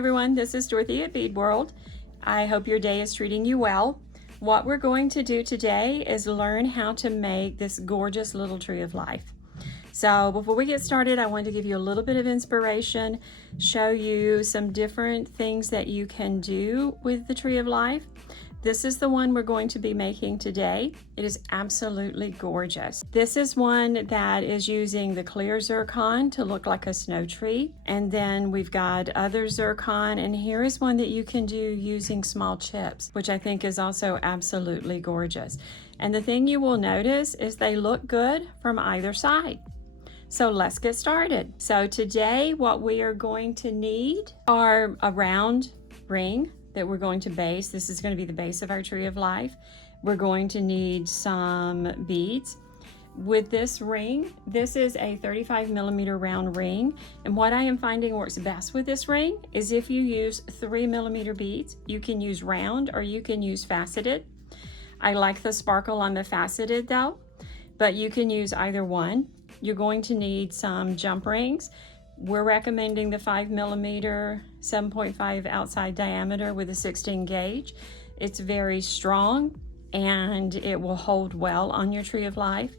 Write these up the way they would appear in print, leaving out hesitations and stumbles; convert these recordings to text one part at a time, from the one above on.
everyone, this is Dorothy at Bead World. I hope your day is treating you well. What we're going to do today is learn how to make this gorgeous little tree of life. So before we get started, I want to give you a little bit of inspiration, show you some different things that you can do with the tree of life. This is the one we're going to be making today. It is absolutely gorgeous. This is one that is using the clear zircon to look like a snow tree. And then we've got other zircon, and here is one that you can do using small chips, which I think is also absolutely gorgeous. And the thing you will notice is they look good from either side. So let's get started. So today what we are going to need are a round ring that we're going to base. This is going to be the base of our tree of life. We're going to need some beads. With this ring, this is a 35mm round ring, and what I am finding works best with this ring is if you use 3mm beads. You can use round or you can use faceted. I like the sparkle on the faceted though, but you can use either one. You're going to need some jump rings. We're recommending the 5mm 7.5 outside diameter with a 16 gauge. It's very strong and it will hold well on your tree of life.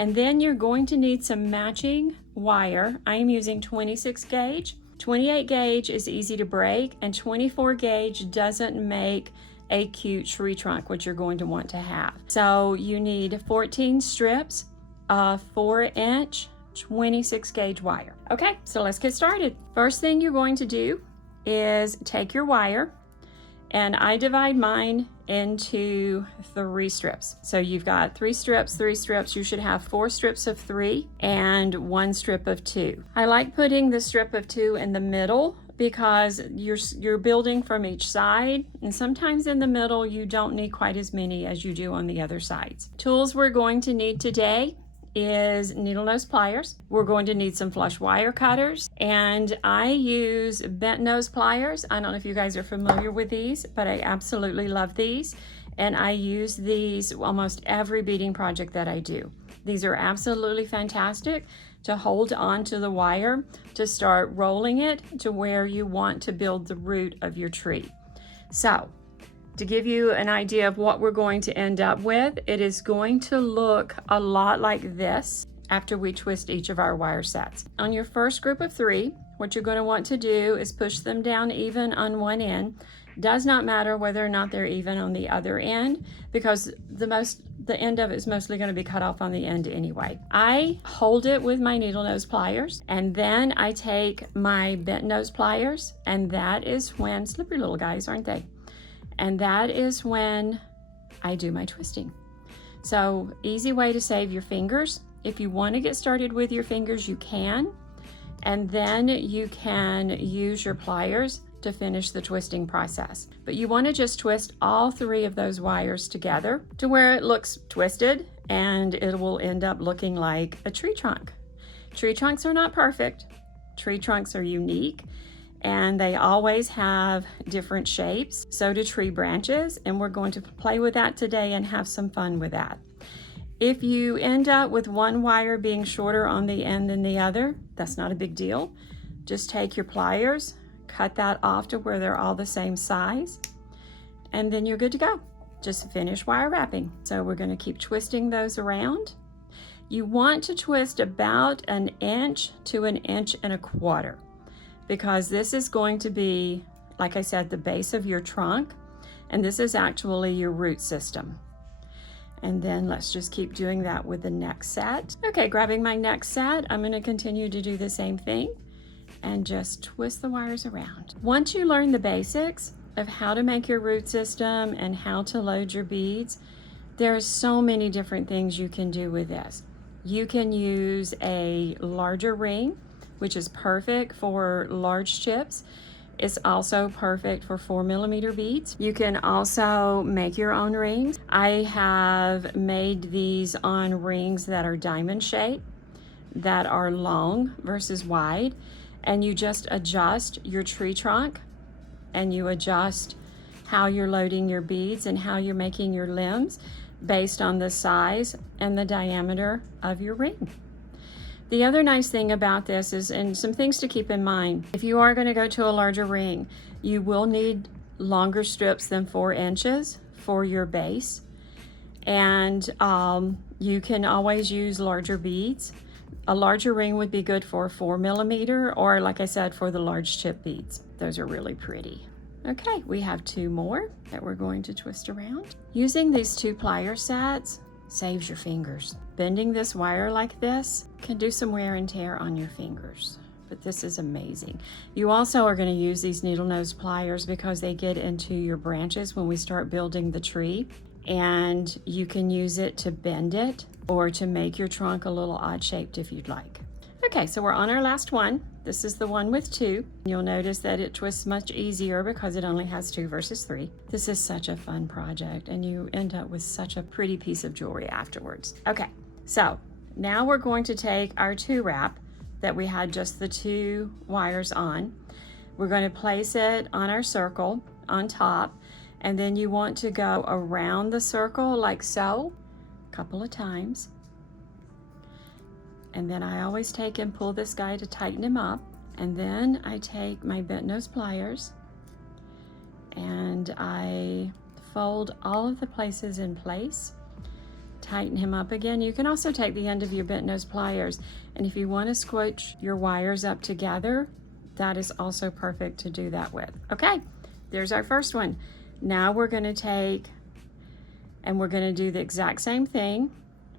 And then you're going to need some matching wire. I am using 26 gauge. 28 gauge is easy to break, and 24 gauge doesn't make a cute tree trunk, which you're going to want to have. So you need 14 strips of 4-inch 26 gauge wire. Okay, so let's get started. First thing you're going to do is take your wire, and I divide mine into 3 strips. So you've got 3 strips, 3 strips. You should have 4 strips of 3 and 1 strip of 2. I like putting the strip of 2 in the middle because you're building from each side, and sometimes in the middle you don't need quite as many as you do on the other sides. Tools we're going to need today is needle nose pliers. We're going to need some flush wire cutters, and I use bent nose pliers. I don't know if you guys are familiar with these, but I absolutely love these, and I use these almost every beading project that I do. These are absolutely fantastic to hold on to the wire to start rolling it to where you want to build the root of your tree. So to give you an idea of what we're going to end up with, it is going to look a lot like this after we twist each of our wire sets. On your first group of 3, what you're going to want to do is push them down even on one end. Does not matter whether or not they're even on the other end, because the end of it is mostly going to be cut off on the end anyway. I hold it with my needle nose pliers, and then I take my bent nose pliers, and that is when, slippery little guys, aren't they? And that is when I do my twisting. So easy way to save your fingers. If you want to get started with your fingers, you can. And then you can use your pliers to finish the twisting process. But you want to just twist all 3 of those wires together to where it looks twisted, and it will end up looking like a tree trunk. Tree trunks are not perfect. Tree trunks are unique, and they always have different shapes. So do tree branches, and we're going to play with that today and have some fun with that. If you end up with one wire being shorter on the end than the other, that's not a big deal. Just take your pliers, cut that off to where they're all the same size, and then you're good to go. Just finish wire wrapping. So we're going to keep twisting those around. You want to twist about 1 inch to 1.25 inches, because this is going to be, like I said, the base of your trunk, and this is actually your root system. And then let's just keep doing that with the next set. Okay, grabbing my next set, I'm going to continue to do the same thing and just twist the wires around. Once you learn the basics of how to make your root system and how to load your beads, there are so many different things you can do with this. You can use a larger ring, which is perfect for large chips. It's also perfect for 4mm beads. You can also make your own rings. I have made these on rings that are diamond shaped, that are long versus wide, and you just adjust your tree trunk, and you adjust how you're loading your beads and how you're making your limbs based on the size and the diameter of your ring. The other nice thing about this is, and some things to keep in mind, if you are going to go to a larger ring, you will need longer strips than 4 inches for your base. And you can always use larger beads. A larger ring would be good for 4 millimeter, or like I said, for the large chip beads. Those are really pretty. Okay, we have 2 more that we're going to twist around. Using these 2 plier sets saves your fingers. Bending this wire like this can do some wear and tear on your fingers, but this is amazing. You also are going to use these needle nose pliers because they get into your branches when we start building the tree, and you can use it to bend it or to make your trunk a little odd shaped if you'd like. Okay, so we're on our last one. This is the one with 2. You'll notice that it twists much easier because it only has 2 versus 3. This is such a fun project, and you end up with such a pretty piece of jewelry afterwards. Okay, so now we're going to take our 2 wrap that we had just the 2 wires on. We're going to place it on our circle on top, and then you want to go around the circle like so, a couple of times. And then I always take and pull this guy to tighten him up. And then I take my bent nose pliers and I fold all of the places in place, tighten him up again. You can also take the end of your bent nose pliers, and if you want to squish your wires up together, that is also perfect to do that with. Okay, there's our first one. Now we're going to take and we're going to do the exact same thing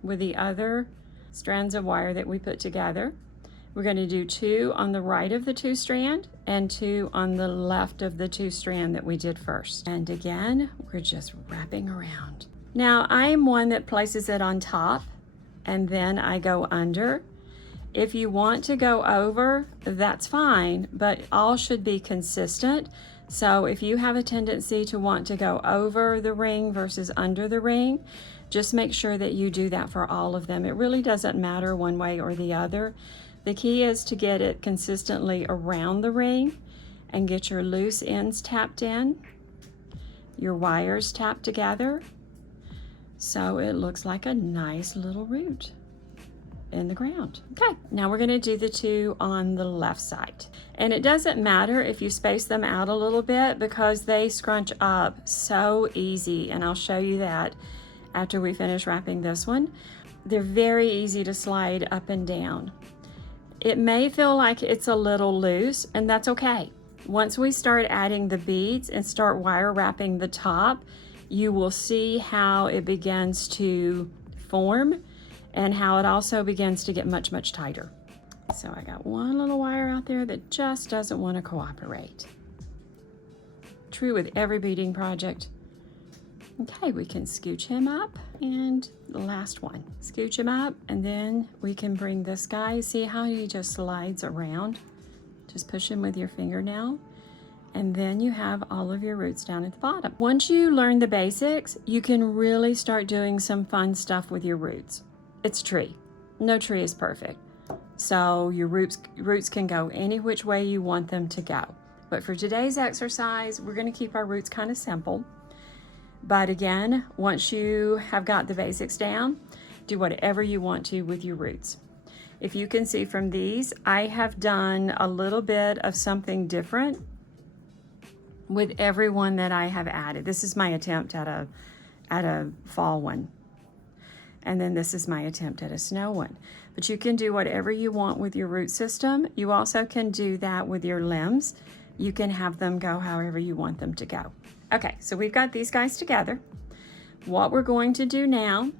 with the other strands of wire that we put together. We're going to do 2 on the right of the 2 strand and 2 on the left of the 2 strand that we did first. And again, we're just wrapping around. Now I'm one that places it on top and then I go under. If you want to go over, that's fine, but all should be consistent. So if you have a tendency to want to go over the ring versus under the ring, just make sure that you do that for all of them. It really doesn't matter one way or the other. The key is to get it consistently around the ring and get your loose ends tapped in, your wires tapped together, so it looks like a nice little root in the ground. Okay, now we're going to do the 2 on the left side. And it doesn't matter if you space them out a little bit because they scrunch up so easy, and I'll show you that after we finish wrapping this one. They're very easy to slide up and down. It may feel like it's a little loose, and that's okay. Once we start adding the beads and start wire wrapping the top, you will see how it begins to form and how it also begins to get much, much tighter. So I got one little wire out there that just doesn't want to cooperate. True with every beading project. Okay, we can scooch him up, and the last one. Scooch him up, and then we can bring this guy. See how he just slides around? Just push him with your fingernail, and then you have all of your roots down at the bottom. Once you learn the basics, you can really start doing some fun stuff with your roots. It's tree. No tree is perfect. So your roots can go any which way you want them to go. But for today's exercise, we're going to keep our roots kind of simple. But again, once you have got the basics down, do whatever you want to with your roots. If you can see from these, I have done a little bit of something different with every one that I have added. This is my attempt at a fall one. And then this is my attempt at a snow one. But you can do whatever you want with your root system. You also can do that with your limbs. You can have them go however you want them to go. Okay, so we've got these guys together. What we're going to do now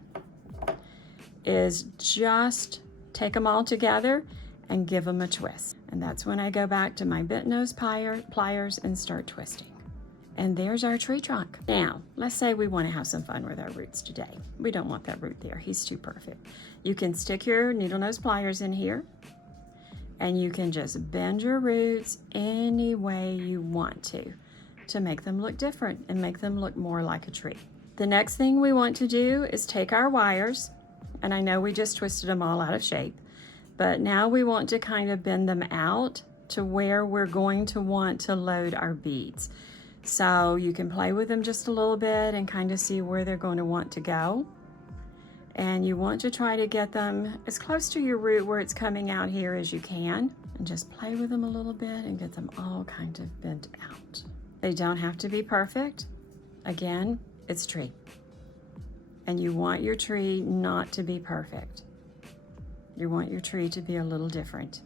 is just take them all together and give them a twist. And that's when I go back to my bent nose pliers and start twisting. And there's our tree trunk. Now, let's say we want to have some fun with our roots today. We don't want that root there. He's too perfect. You can stick your needle nose pliers in here, and you can just bend your roots any way you want to make them look different and make them look more like a tree. The next thing we want to do is take our wires, and I know we just twisted them all out of shape, but now we want to kind of bend them out to where we're going to want to load our beads. So you can play with them just a little bit and kind of see where they're going to want to go. And you want to try to get them as close to your root where it's coming out here as you can. And just play with them a little bit and get them all kind of bent out. They don't have to be perfect. Again, it's a tree. And you want your tree not to be perfect. You want your tree to be a little different.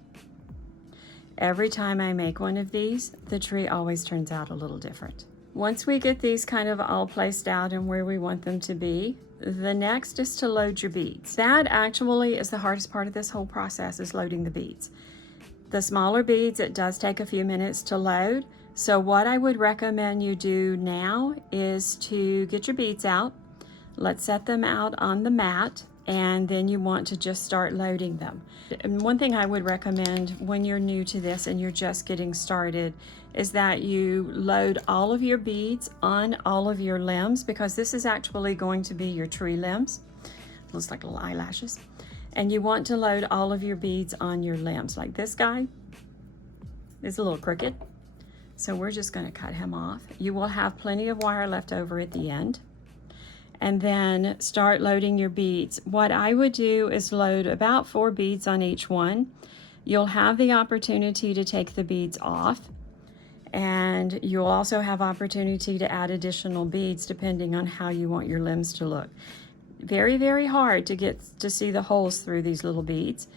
Every time I make one of these, the tree always turns out a little different. Once we get these kind of all placed out and where we want them to be, the next is to load your beads. That actually is the hardest part of this whole process, is loading the beads. The smaller beads, it does take a few minutes to load. So what I would recommend you do now is to get your beads out. Let's set them out on the mat, and then you want to just start loading them. And one thing I would recommend when you're new to this and you're just getting started is that you load all of your beads on all of your limbs, because this is actually going to be your tree limbs. Looks like little eyelashes. And you want to load all of your beads on your limbs. Like this guy is a little crooked, so we're just going to cut him off. You will have plenty of wire left over at the end. And then start loading your beads. What I would do is load about 4 beads on each one. You'll have the opportunity to take the beads off, and you'll also have opportunity to add additional beads depending on how you want your limbs to look. Very, very hard to get to see the holes through these little beads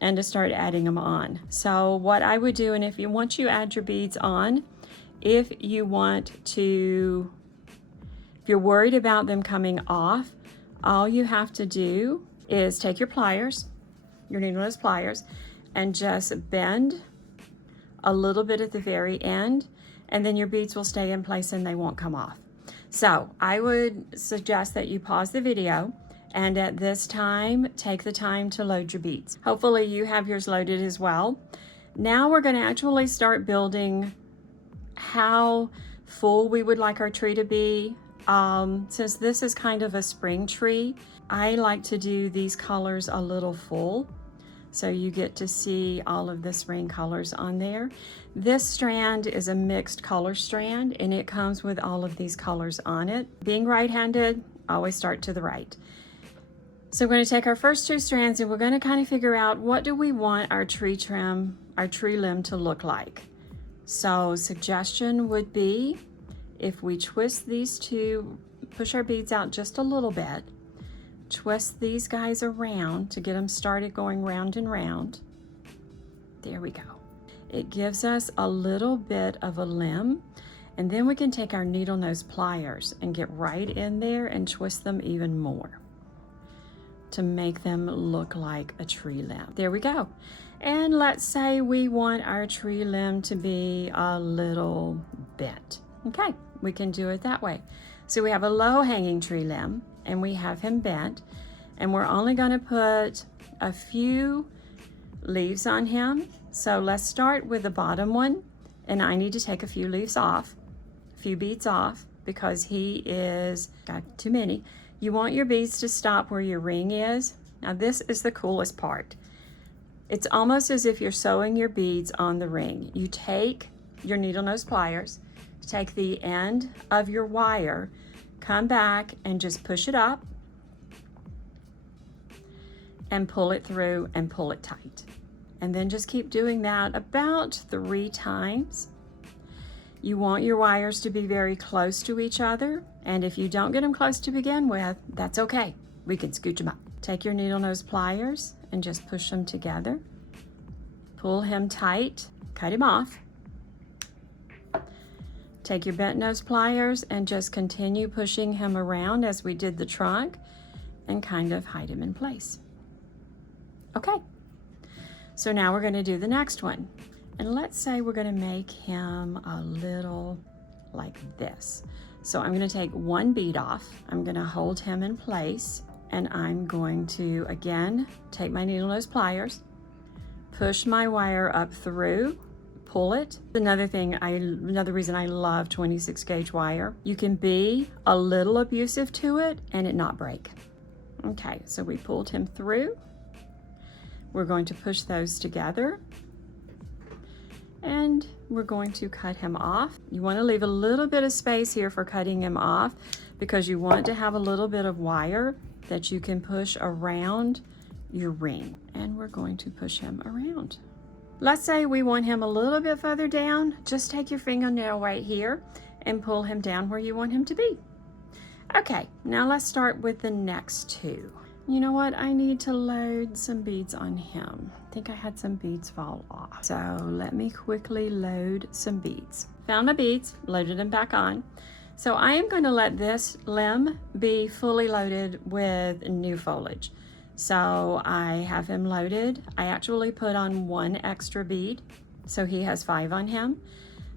and to start adding them on. So what I would do, and if you once you add your beads on, if you're worried about them coming off, all you have to do is take your pliers, your needle nose pliers, and just bend a little bit at the very end, and then your beads will stay in place and they won't come off. So I would suggest that you pause the video, and at this time, take the time to load your beads. Hopefully you have yours loaded as well. Now we're going to actually start building how full we would like our tree to be. Since this is kind of a spring tree, I like to do these colors a little full, so you get to see all of the spring colors on there. This strand is a mixed color strand, and it comes with all of these colors on it. Being right-handed, always start to the right. So we're going to take our first 2 strands, and we're going to kind of figure out what do we want our tree limb to look like. So suggestion would be, if we twist these 2, push our beads out just a little bit, twist these guys around to get them started going round and round. There we go. It gives us a little bit of a limb, and then we can take our needle nose pliers and get right in there and twist them even more to make them look like a tree limb. There we go. And let's say we want our tree limb to be a little bent. Okay, we can do it that way. So we have a low hanging tree limb, and we have him bent, and we're only going to put a few leaves on him. So let's start with the bottom one, and I need to take a few leaves off, a few beads off, because he is got too many. You want your beads to stop where your ring is. Now this is the coolest part. It's almost as if you're sewing your beads on the ring. You take your needle nose pliers, take the end of your wire, come back and just push it up and pull it through and pull it tight. And then just keep doing that about 3 times. You want your wires to be very close to each other, and if you don't get them close to begin with, that's okay. We can scooch them up. Take your needle nose pliers and just push them together. Pull him tight, cut him off. Take your bent nose pliers and just continue pushing him around as we did the trunk and kind of hide him in place. Okay, so now we're going to do the next one. And let's say we're going to make him a little like this. So I'm going to take 1 bead off. I'm going to hold him in place, and I'm going to, again, take my needle nose pliers, push my wire up through, pull it. Another reason I love 26 gauge wire, you can be a little abusive to it and it not break. Okay, so we pulled him through. We're going to push those together, and we're going to cut him off. You want to leave a little bit of space here for cutting him off because you want to have a little bit of wire that you can push around your ring. And we're going to push him around. Let's say we want him a little bit further down. Just take your fingernail right here and pull him down where you want him to be. Okay, now let's start with the next two. You know what? I need to load some beads on him. I think I had some beads fall off. So let me quickly load some beads. Found my beads, loaded them back on. So I am going to let this limb be fully loaded with new foliage. So I have him loaded. I actually put on 1 extra bead, so he has 5 on him.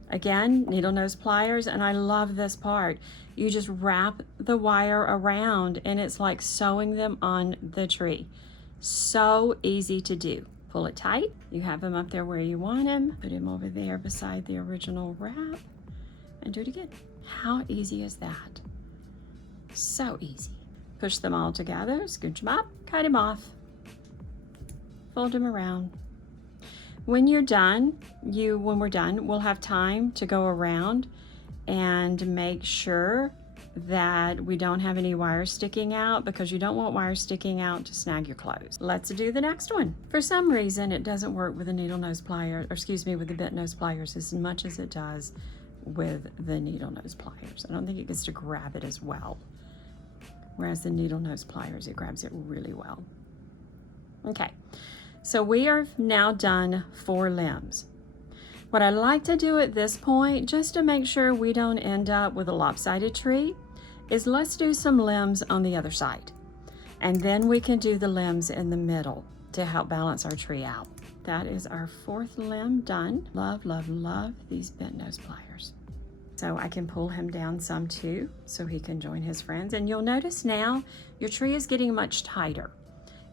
Again, needle nose pliers, and I love this part. You just wrap the wire around and it's like sewing them on the tree. So easy to do. Pull it tight. You have him up there where you want him. Put him over there beside the original wrap and do it again. How easy is that? So easy. Push them all together, scooch them up, cut him off, fold them around. When you're done, when we're done, we'll have time to go around and make sure that we don't have any wires sticking out, because you don't want wires sticking out to snag your clothes. Let's do the next one. For some reason, it doesn't work with the needle nose pliers, or excuse me, with the bent nose pliers as much as it does with the needle nose pliers. I don't think it gets to grab it as well. Whereas the needle nose pliers, it grabs it really well. Okay, so we are now done 4 limbs. What I like to do at this point, just to make sure we don't end up with a lopsided tree, is let's do some limbs on the other side. And then we can do the limbs in the middle to help balance our tree out. That is our 4th limb done. Love, love, love these bent nose pliers. So I can pull him down some too, so he can join his friends. And you'll notice now your tree is getting much tighter,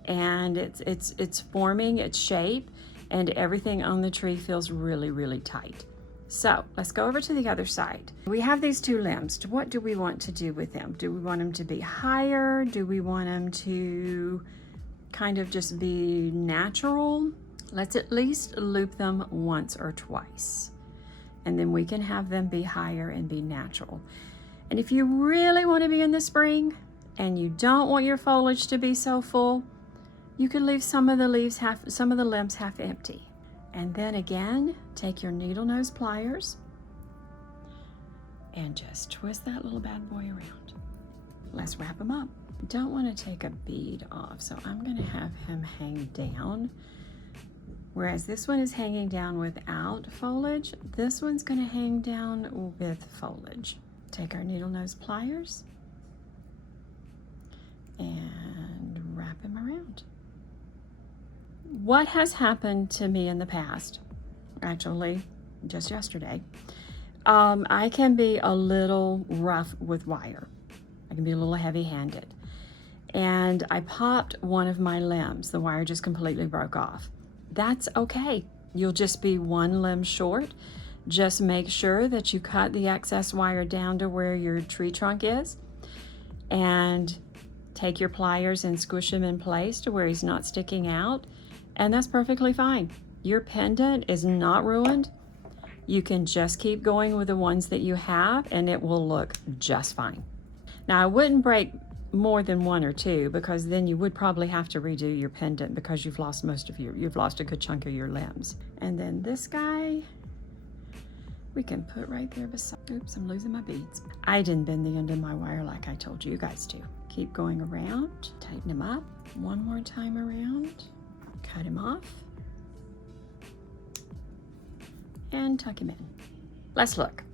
and it's forming its shape, and everything on the tree feels really, really tight. So let's go over to the other side. We have these 2 limbs. What do we want to do with them? Do we want them to be higher? Do we want them to kind of just be natural? Let's at least loop them once or twice, and then we can have them be higher and be natural. And if you really want to be in the spring and you don't want your foliage to be so full, you could leave some of the limbs half empty. And then again, take your needle nose pliers and just twist that little bad boy around. Let's wrap him up. Don't want to take a bead off, so I'm going to have him hang down. Whereas this one is hanging down without foliage, this one's going to hang down with foliage. Take our needle nose pliers and wrap him around. What has happened to me in the past, actually just yesterday, I can be a little rough with wire. I can be a little heavy-handed. And I popped one of my limbs. The wire just completely broke off. That's okay. You'll just be 1 limb short. Just make sure that you cut the excess wire down to where your tree trunk is, and take your pliers and squish him in place to where he's not sticking out, and that's perfectly fine. Your pendant is not ruined. You can just keep going with the ones that you have, and it will look just fine. Now, I wouldn't break more than 1 or 2, because then you would probably have to redo your pendant, because you've lost a good chunk of your limbs. And then this guy, we can put right there beside. Oops, I'm losing my beads. I didn't bend the end of my wire like I told you guys to. Keep going around, tighten him up. 1 more time around, cut him off, and tuck him in. Let's look.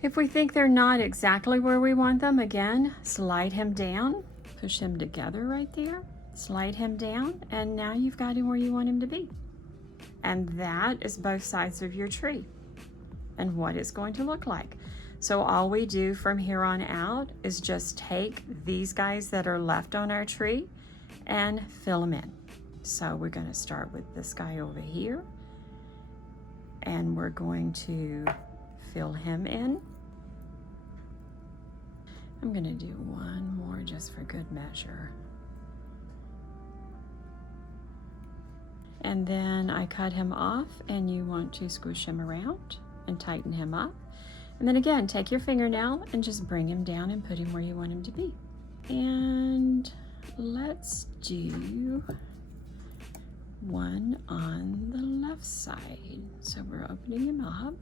If we think they're not exactly where we want them, again, slide him down, push him together right there, slide him down, and now you've got him where you want him to be. And that is both sides of your tree and what it's going to look like. So all we do from here on out is just take these guys that are left on our tree and fill them in. So we're going to start with this guy over here, and we're going to fill him in. I'm going to do 1 more just for good measure. And then I cut him off, and you want to squish him around and tighten him up. And then again, take your fingernail and just bring him down and put him where you want him to be. And let's do one on the left side. So we're opening him up.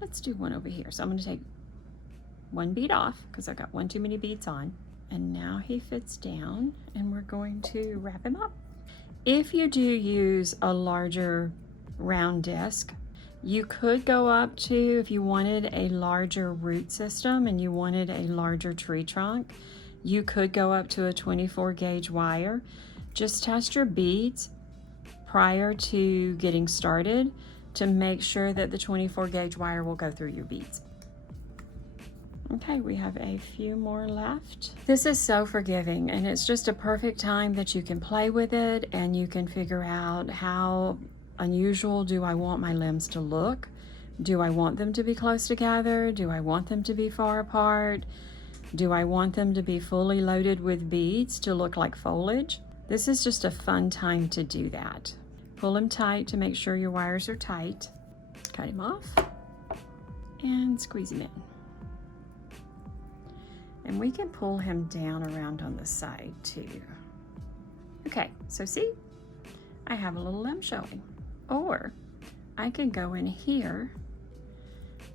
Let's do one over here. So I'm going to take one bead off because I've got one too many beads on. And now he fits down, and we're going to wrap him up. If you do use a larger round disc, you could go up to, if you wanted a larger root system and you wanted a larger tree trunk, you could go up to a 24 gauge wire. Just test your beads prior to getting started to make sure that the 24 gauge wire will go through your beads. Okay, we have a few more left. This is so forgiving, and it's just a perfect time that you can play with it and you can figure out how unusual do I want my limbs to look? Do I want them to be close together? Do I want them to be far apart? Do I want them to be fully loaded with beads to look like foliage? This is just a fun time to do that. Pull him tight to make sure your wires are tight. Cut him off and squeeze him in. And we can pull him down around on the side too. Okay, so see, I have a little limb showing. Or I can go in here,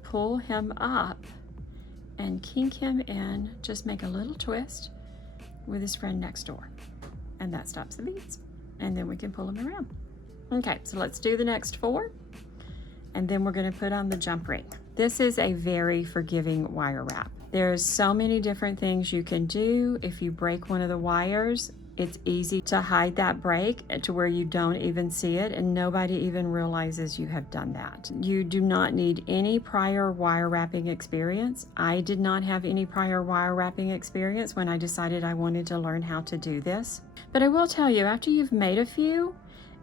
pull him up, and kink him in, just make a little twist with his friend next door. And that stops the beads. And then we can pull him around. Okay, so let's do the next 4. And then we're gonna put on the jump ring. This is a very forgiving wire wrap. There's so many different things you can do. If you break one of the wires, it's easy to hide that break to where you don't even see it and nobody even realizes you have done that. You do not need any prior wire wrapping experience. I did not have any prior wire wrapping experience when I decided I wanted to learn how to do this. But I will tell you, after you've made a few,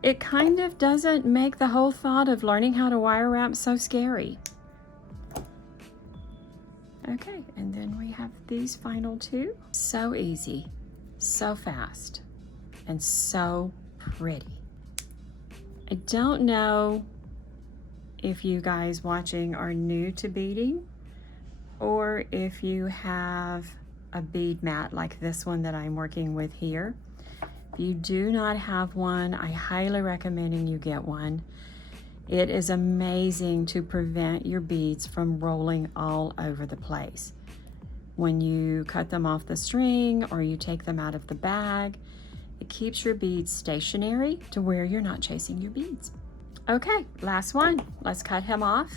it kind of doesn't make the whole thought of learning how to wire wrap so scary. Okay, and then we have these final 2. So easy, so fast, and so pretty. I don't know if you guys watching are new to beading or if you have a bead mat like this one that I'm working with here. If you do not have one, I highly recommend you get one. It is amazing to prevent your beads from rolling all over the place. When you cut them off the string or you take them out of the bag, it keeps your beads stationary to where you're not chasing your beads. Okay, last one. Let's cut him off,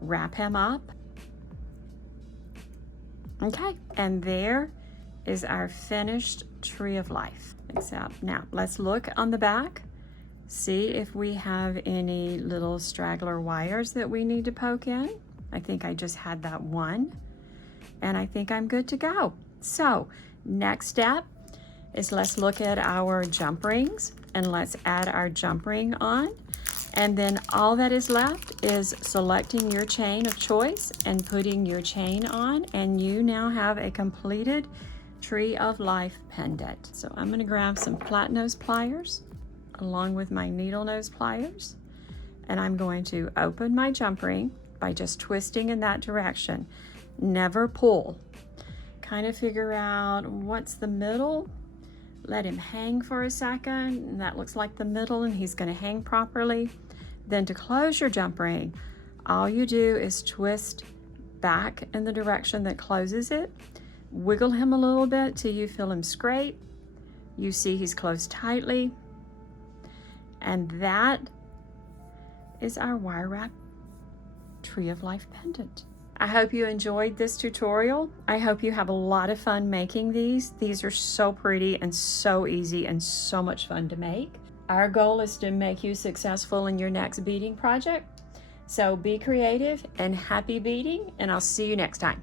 wrap him up. Okay, and there is our finished tree of life. Except now, let's look on the back. See if we have any little straggler wires that we need to poke in. I think I just had that one, and I think I'm good to go. So next step is let's look at our jump rings and let's add our jump ring on. And then all that is left is selecting your chain of choice and putting your chain on, and you now have a completed tree of life pendant. So I'm gonna grab some flat nose pliers along with my needle nose pliers, and I'm going to open my jump ring by just twisting in that direction. Never pull. Kind of figure out what's the middle. Let him hang for a second, and that looks like the middle, and he's going to hang properly. Then to close your jump ring, all you do is twist back in the direction that closes it. Wiggle him a little bit till you feel him scrape. You see he's closed tightly. And that is our wire wrap tree of life pendant. I hope you enjoyed this tutorial. I hope you have a lot of fun making these. These are so pretty and so easy and so much fun to make. Our goal is to make you successful in your next beading project. So be creative and happy beading, and I'll see you next time.